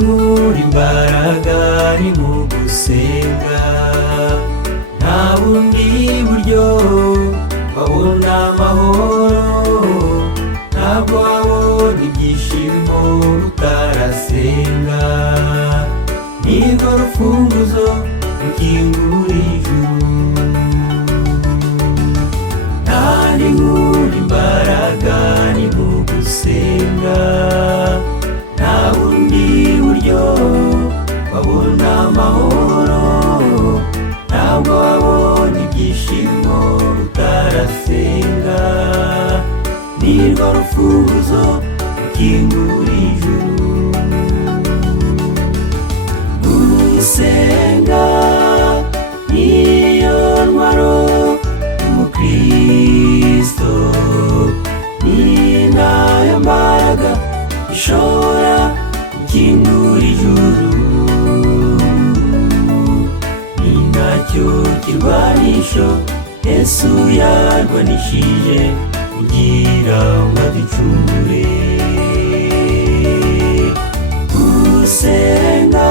nkura imbaraga ni mu gusenga, nta bundi buryo wabona amahoro, ntabwo wabona ibyishimo utarasenga, nirwo rufunguzo rukingura ijuru. Kandi nkura imbaraga ni mu gusenga, nta bundi buryo wabona amahoro, ntabwo wabona ibyishimo utarasenga, nirwo rufunguzo rukingura ijuru. Gusenga niyo ntwaro y'umukristo, ni nayo mbaraga ishobora gukingura ijuru, ni nacyo kirwanisho Yesu yarwanishije kugira ngo aducungure. Gusenga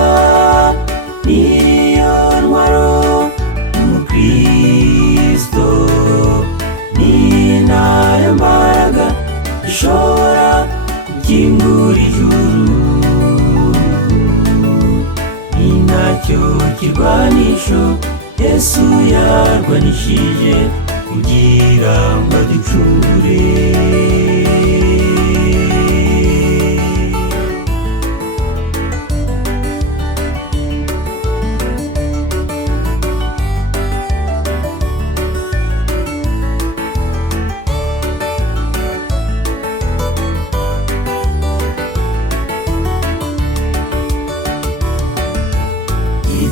niyo ntwaro y'umukristo, ni nayo mbaraga ishobora gukingura ijuru, ni nacyo kirwanisho Yesu yarwanishije kugira ngo aducungure.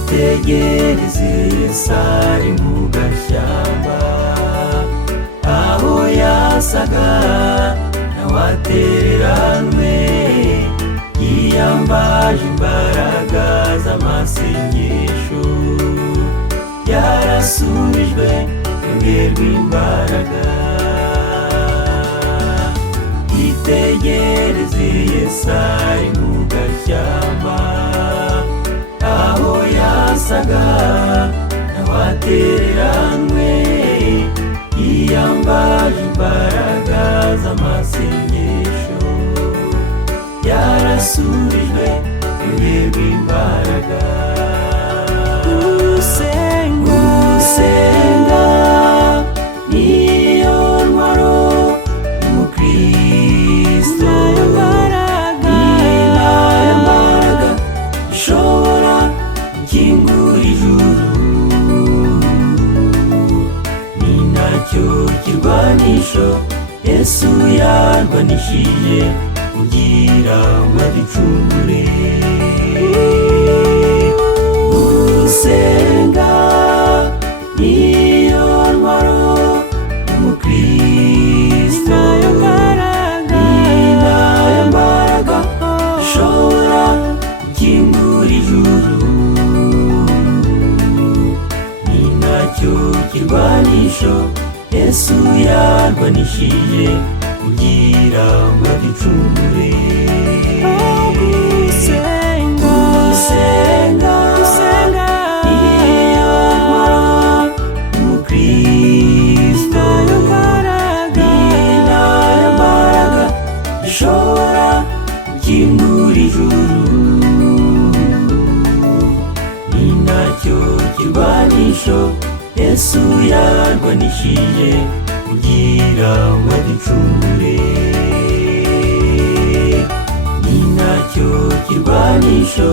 Itegereze Yesu ari mu gashyamba, aho yasaga n'awatereranwe, yiyambaje imbaraga z'amasengesho, yarasubijwe yongerwa imbaraga. Itegereze Yesu ari mu gashyamba, aho yasaga n'awatereranwe, yiyambaje imbaraga z'amasengesho, yarasubijwe yongerwa imbaraga. Gusenga niyo ntwaro y'umukristo, ni nayo mbaraga ishobora gukingura ijuru, ni nacyo kirwanisho Yesu yarwanishije kugira ngo aducungure. Gusenga niyo ntwaro y'umukristo, ni nayo mbaraga ishobora gukingura ijuru, ni nacyo kirwanisho Yesu yarwanishije kugira ngo aducungure. Gusenga niyo ntwaro y'umukristo, ni nayo mbaraga ishobora gukingura ijuru, ni nacyo kirwanisho Yesu yarwanishije kugira ngo aducungure, ni nacyo kirwanisho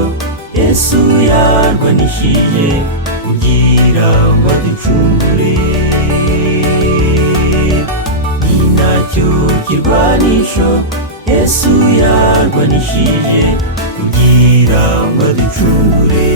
Yesu yarwanishije kugira ngo aducungure, ni nacyo kirwanisho Yesu yarwanishije kugira ngo aducungure.